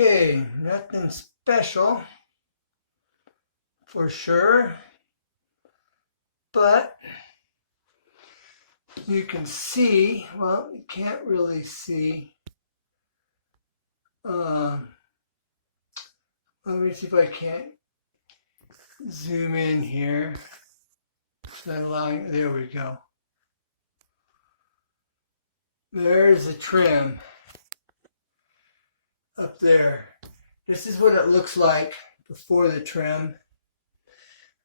Okay, nothing special for sure, but you can see, well, you can't really see. Let me see if I can't zoom in here. There we go. There's a trim up there. This is what it looks like before the trim.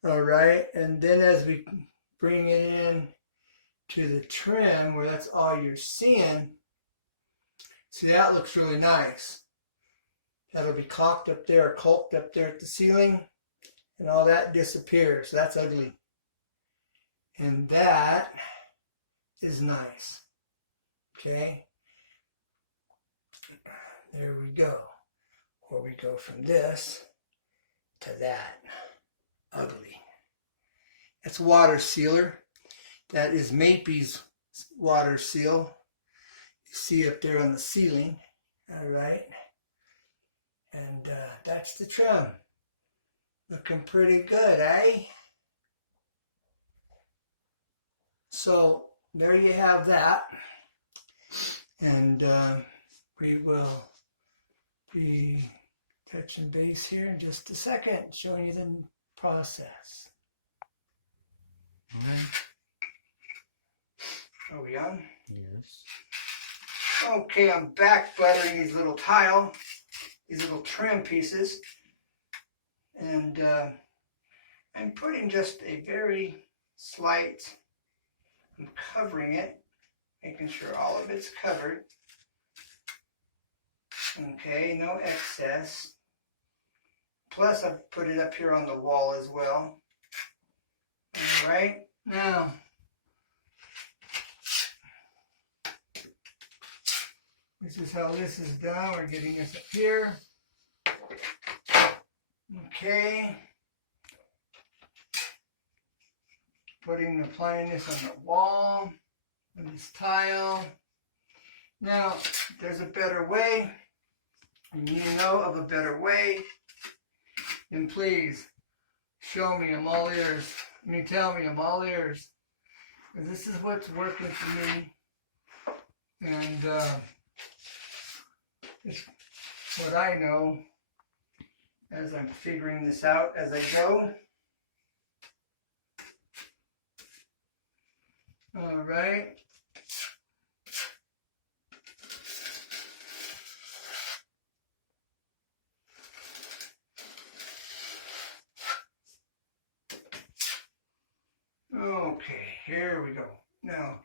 All right, and then as we bring it in to the trim, where that's all you're seeing, see, that looks really nice. That'll be caulked up there at the ceiling, and all that disappears. So that's ugly. And that is nice. Okay, there we go. Or we go from this to that. Ugly. That's water sealer. That is Mapes water seal. You see up there on the ceiling. All right. And that's the trim. Looking pretty good, eh? So there you have that. And we will be touching base here in just a second, showing you the process. Are we on? Yes. Okay, I'm back buttering these little trim pieces. And I'm putting just a very slight, I'm covering it, making sure all of it's covered. Okay, no excess. Plus I've put it up here on the wall as well. All right, now this is how this is done. We're getting this up here. Okay. Applying this on the wall of this tile. Now, there's a better way, and you know of a better way, then please show me. I'm all ears. Tell me, I'm all ears. And this is what's working for me. And it's what I know as I'm figuring this out as I go. All right. Okay, here we go. Now,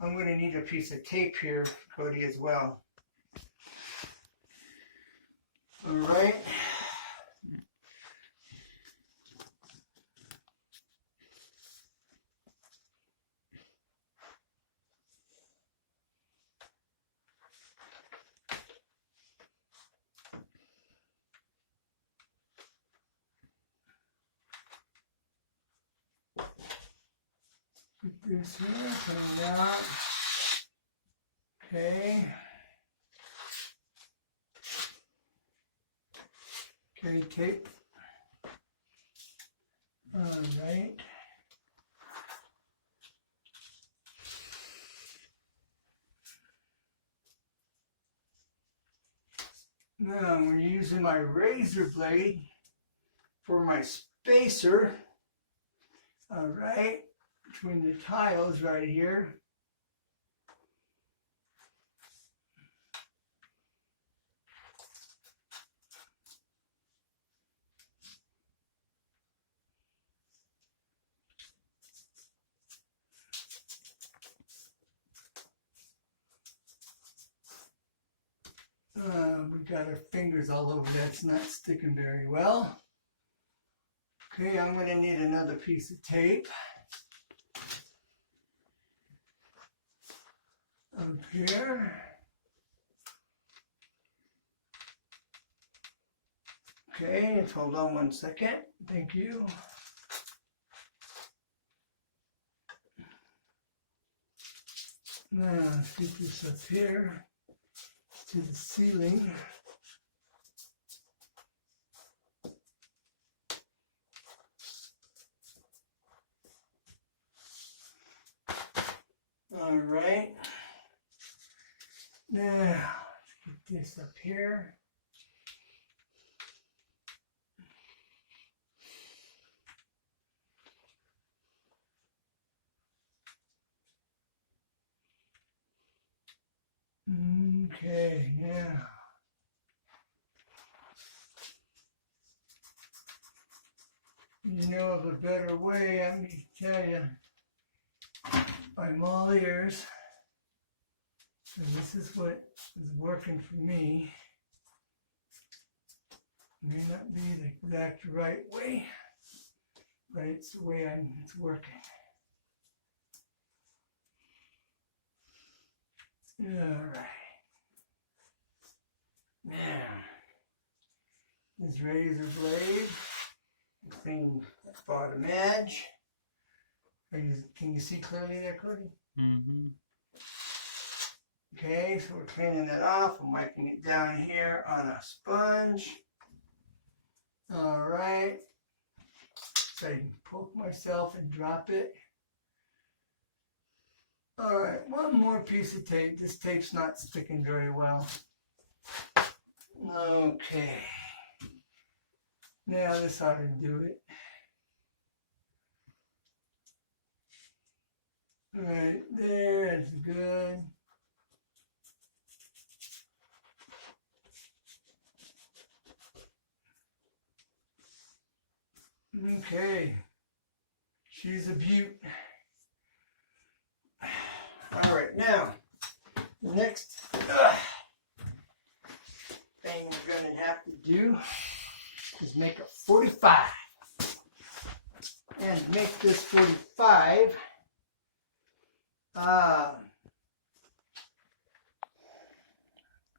I'm going to need a piece of tape here, Cody, as well. All right. Put this here, put it out. Okay. Okay, tape. All right. Now I'm using my razor blade for my spacer. All right, between the tiles right here. We got our fingers all over that. It's not sticking very well. Okay, I'm going to need another piece of tape. Up here. Okay, let's hold on one second. Thank you. Now, let's get this up here to the ceiling. this up here. Okay, now. You know of a better way, I'm going to tell you. I'm all ears. So this is what is working for me. It may not be the exact right way, but it's the way it's working. All right. Now, this razor blade, clean that bottom edge. Can you see clearly there, Cody? Mm-hmm. Okay, so we're cleaning that off. I'm wiping it down here on a sponge. All right. So I can poke myself and drop it. All right, one more piece of tape. This tape's not sticking very well. Okay. Now this ought to do it. Right there, that's good. Okay. She's a beaut. All right, now, the next thing we're going to have to do is make a 45. And to make this 45,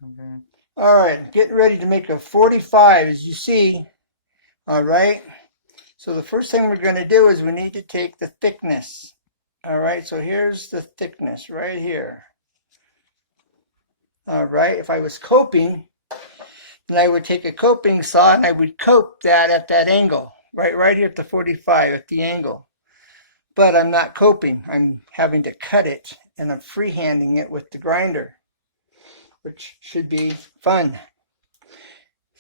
Okay. all right, getting ready to make a 45, as you see. All right, so the first thing we're going to do is we need to take the thickness. All right, so here's the thickness right here. All right, if I was coping, then I would take a coping saw and I would cope that at that angle, right here at the 45, at the angle. But I'm not coping. I'm having to cut it, and I'm freehanding it with the grinder, which should be fun.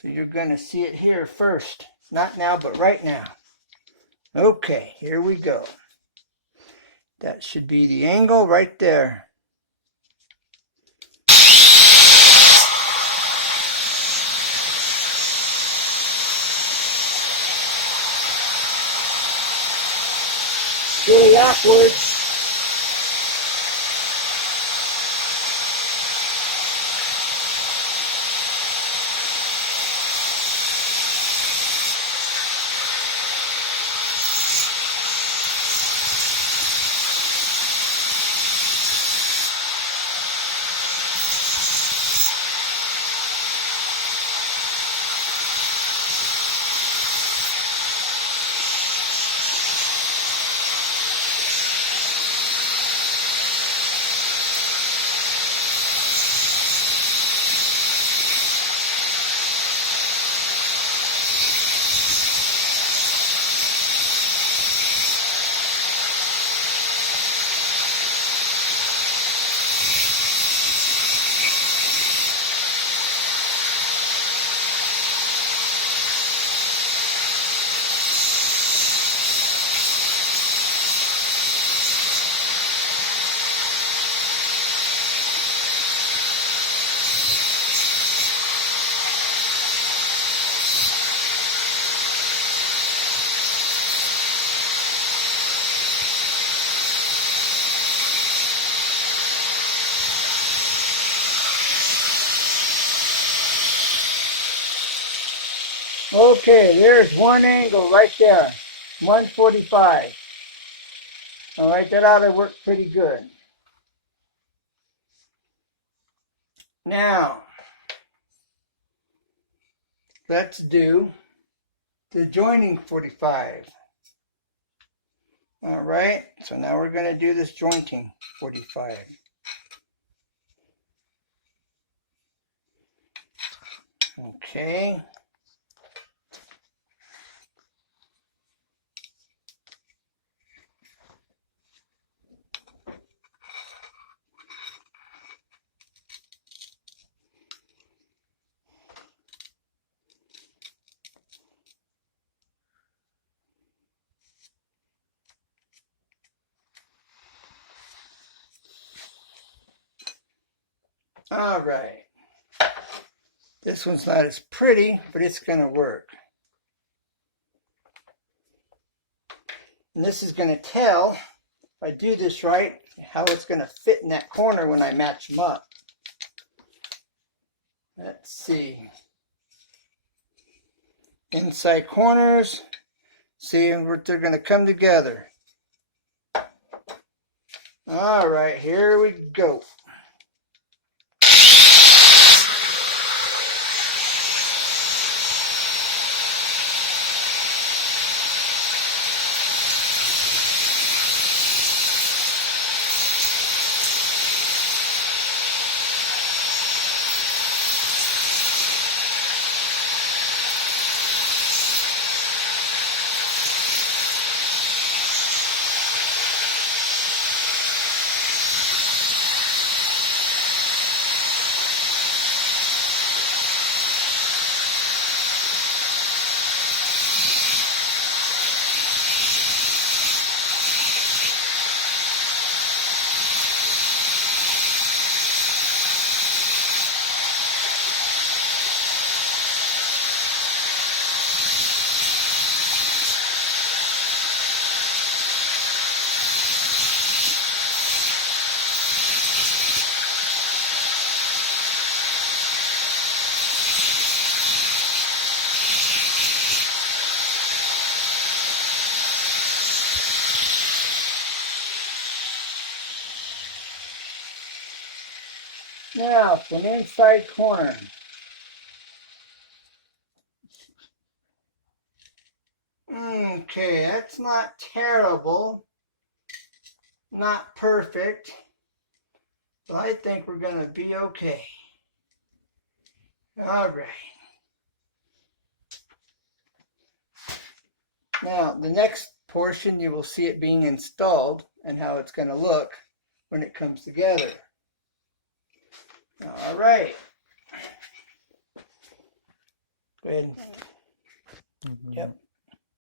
So you're going to see it here first. Not now, but right now. Okay, here we go. That should be the angle right there. Really awkward. Okay, there's one angle right there, 145. All right, that ought to work pretty good. Now, let's do the joining 45. All right, so now we're going to do this jointing 45. Okay. All right. This one's not as pretty, but it's going to work. And this is going to tell, if I do this right, how it's going to fit in that corner when I match them up. Let's see. Inside corners. See where they're going to come together. All right, here we go. Now, from inside corner. Okay, that's not terrible. Not perfect. But I think we're going to be okay. All right. Now, the next portion, you will see it being installed and how it's going to look when it comes together. All right. Go ahead. Yep.